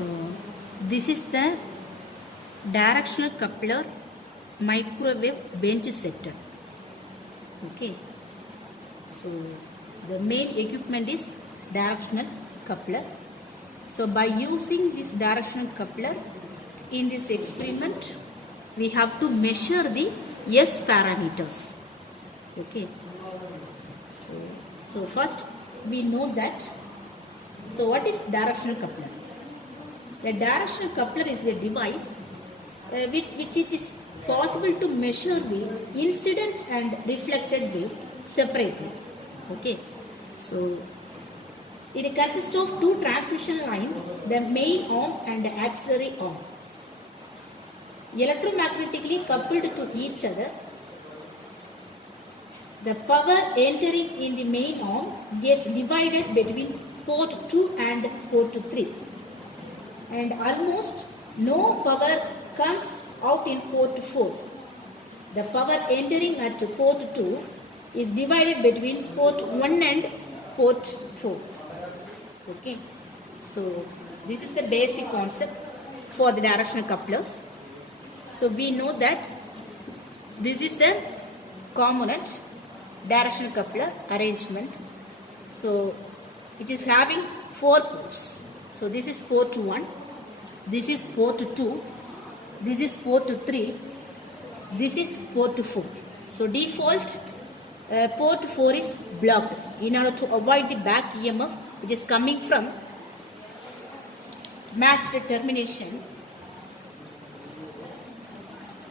So this is the directional coupler microwave bench setter. Okay. So the main equipment is directional coupler. So by using this directional coupler in this experiment, we have to measure the S parameters. Okay. So first we know that. So what is directional coupler? The directional coupler is a device which it is possible to measure the incident and reflected wave separately. Okay. So it consists of two transmission lines, the main arm and the auxiliary arm, electromagnetically coupled to each other. The power entering in the main arm gets divided between port 2 and port 3, and almost no power comes out in port 4. The power entering at port 2 is divided between port 1 and port 4. Okay, so this is the basic concept for the directional couplers. So we know that this is the component directional coupler arrangement. So it is having 4 ports. So this is port 1, this is port 2, this is port 3, this is port 4. So default port 4 is blocked in order to avoid the back EMF which is coming from matched termination.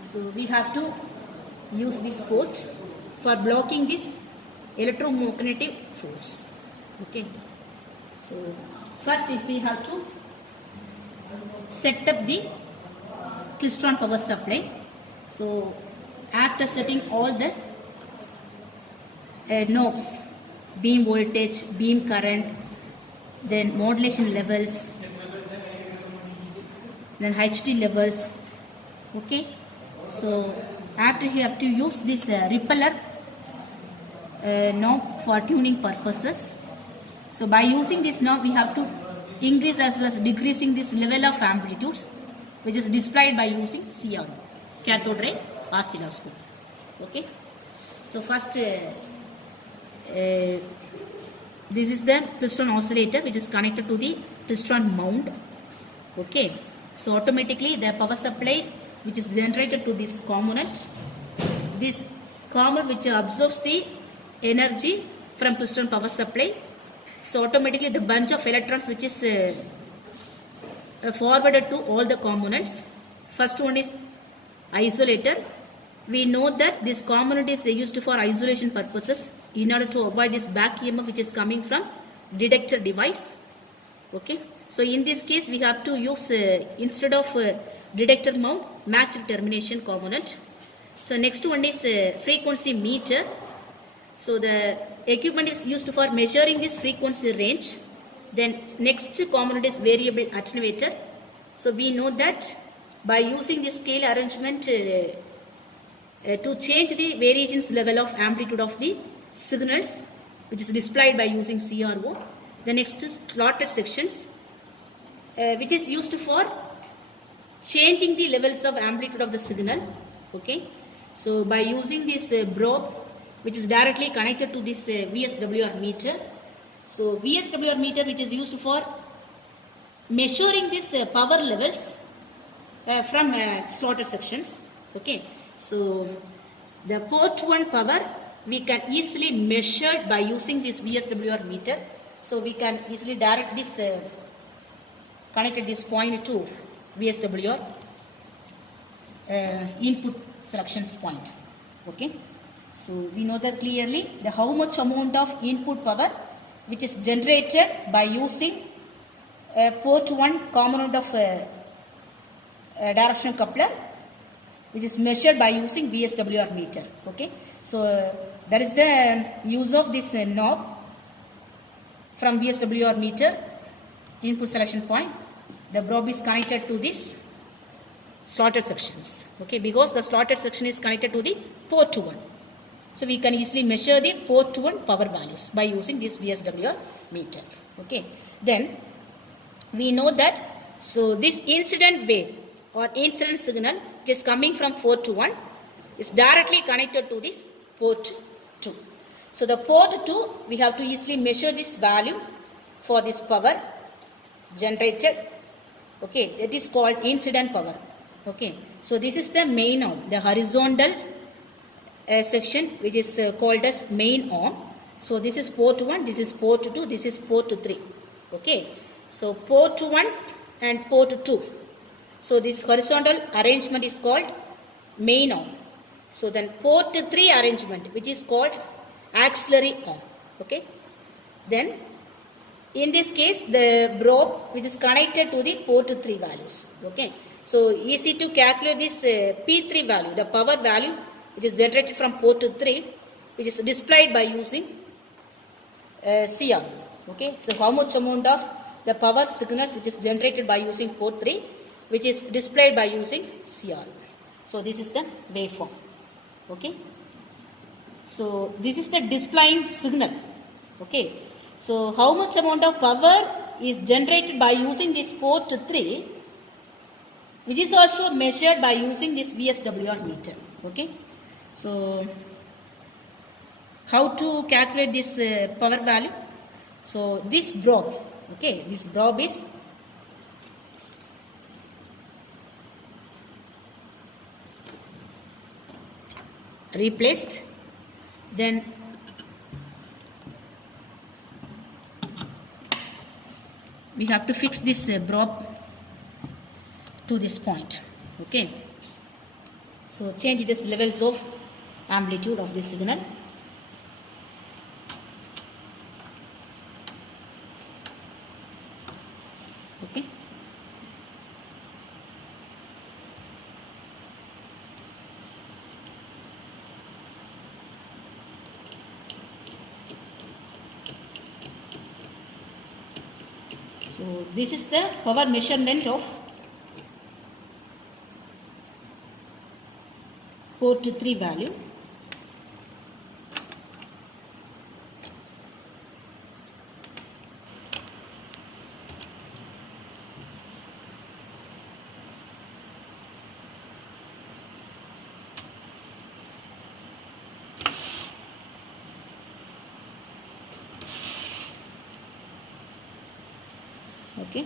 So we have to use this port for blocking this electromagnetic force. Okay. So first if we have to set up the klystron power supply. So after setting all the knobs, beam voltage, beam current, then modulation levels, then HT levels. Okay. So after you have to use this repeller knob for tuning purposes. So by using this knob we have to increase as well as decreasing this level of amplitudes, which is displayed by using CRO, cathode ray oscilloscope. Okay. So first this is the klystron oscillator which is connected to the klystron mount. Okay. So automatically the power supply which is generated to this component which absorbs the energy from klystron power supply. So automatically the bunch of electrons which is forwarded to all the components. First one is isolator. We know that this component is used for isolation purposes in order to avoid this back EMF which is coming from detector device. Okay. So in this case we have to use instead of detector mount, matched termination component. So next one is frequency meter. So the equipment is used for measuring this frequency range. Then next component is variable attenuator. So we know that by using this scale arrangement to change the variations level of amplitude of the signals which is displayed by using CRO. The next is slotted sections which is used for changing the levels of amplitude of the signal. Okay. So by using this probe which is directly connected to this VSWR meter. So VSWR meter which is used for measuring this power levels from slotted sections. Okay. So the port 1 power we can easily measure by using this VSWR meter. So we can easily direct this connected this point to VSWR input selections point. Okay. So we know that clearly the how much amount of input power which is generated by using port 1 component of directional coupler which is measured by using VSWR meter. Okay. So that is the use of this knob from VSWR meter input selection point. The probe is connected to this slotted sections. Okay, because the slotted section is connected to the port 1. So we can easily measure the port 1 power values by using this VSWR meter. Okay. Then we know that So this incident wave or incident signal which is coming from port 1 is directly connected to this port 2. So the port 2, we have to easily measure this value for this power generated. Okay, it is called incident power. Okay, so this is the main arm, the horizontal section which is called as main arm. So this is port 1, this is port 2, this is port 3. Okay, so port 1 and port 2. So this horizontal arrangement is called main arm. So then port 3 arrangement which is called auxiliary arm. Okay, then in this case the probe which is connected to the port 3 values. Okay, so easy to calculate this P3 value, the power value which is generated from port 3, which is displayed by using CR. Okay, so how much amount of the power signals which is generated by using port 3, which is displayed by using CR. So this is the waveform. Okay, so this is the displaying signal. Okay, so how much amount of power is generated by using this port 3, which is also measured by using this VSWR meter. Okay, so how to calculate this power value? So this probe, okay, this probe is replaced. Then we have to fix this probe to this point. Okay, so change this levels of amplitude of this signal. Okay, so this is the power measurement of port 3 value. Okay,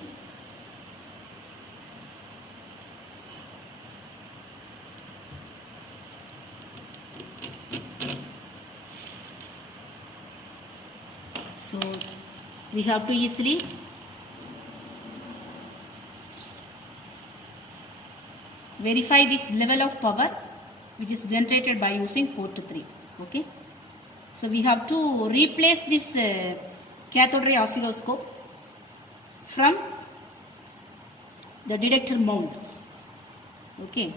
so we have to easily verify this level of power which is generated by using port 3. Okay, so we have to replace this cathode ray oscilloscope from the detector mount. Okay,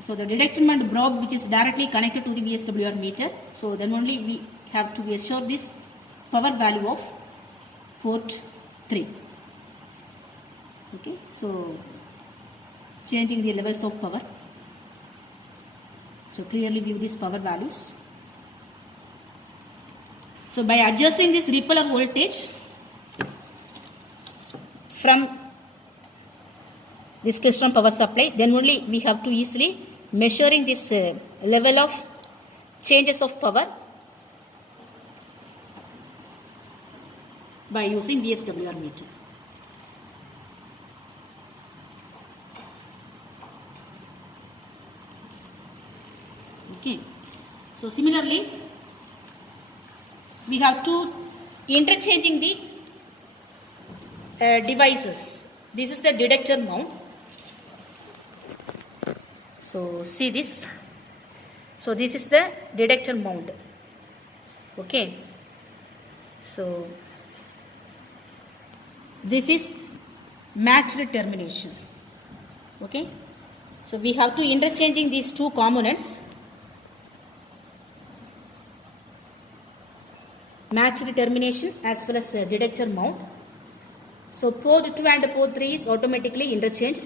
so the detector mount probe which is directly connected to the VSWR meter, so then only we have to measure this power value of port 3. Okay, so changing the levels of power, so clearly view these power values. So by adjusting this repeller voltage from this crystalline power supply, then only we have to easily measuring this level of changes of power by using VSWR meter. Okay, so similarly we have to interchanging the devices. This is the detector mount. So see this. So this is the detector mount. Okay, so this is matched termination. Okay, so we have to interchanging these two components, matched termination as well as detector mount. So port 2 and port 3 is automatically interchanged.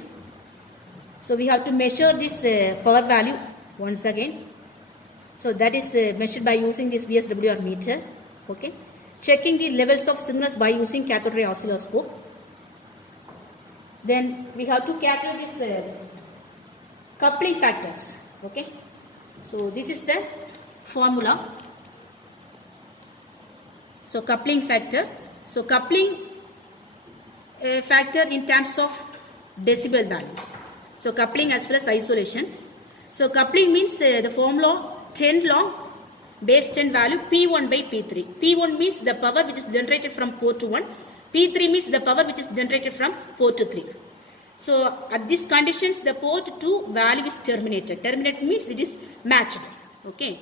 So we have to measure this power value once again. So that is measured by using this VSWR meter. Okay, checking the levels of signals by using cathode ray oscilloscope. Then we have to calculate this coupling factors. Okay. So this is the formula. So coupling factor. So coupling factor in terms of decibel values. So coupling as well as isolations. So coupling means the formula 10 log base 10 value P1 by P3. P1 means the power which is generated from port 1. P3 means the power which is generated from port 3. So at these conditions the port 2 value is terminated. Terminated means it is matched. Okay.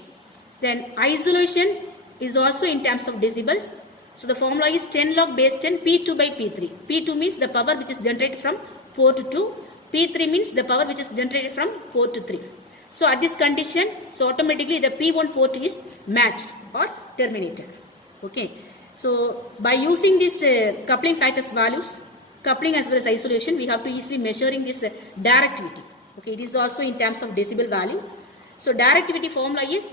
Then isolation is also in terms of decibels. So the formula is 10 log base 10 P2 by P3. P2 means the power which is generated from port 2. P3 means the power which is generated from port 3. So at this condition, so automatically the P1 port is matched or terminated. Okay. So by using this coupling factors values, coupling as well as isolation, we have to easily measuring this directivity. Okay. It is also in terms of decibel value. So directivity formula is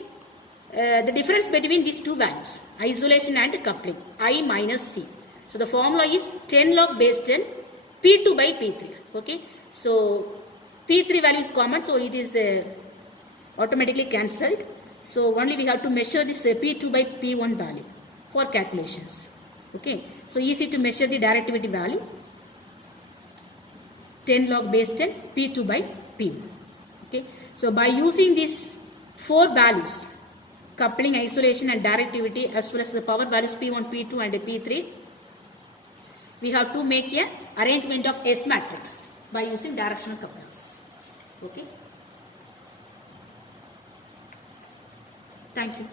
the difference between these two values, isolation and coupling, I minus C. So the formula is 10 log base 10 P2 by P3. Okay. So P3 value is common, so it is automatically cancelled. So only we have to measure this P2 by P1 value for calculations. Okay. So easy to measure the directivity value, 10 log base 10 P2 by P1. Okay. So by using these four values, coupling, isolation and directivity as well as the power values P1, P2 and P3, we have to make a arrangement of S matrix by using directional couplers. Okay. Thank you.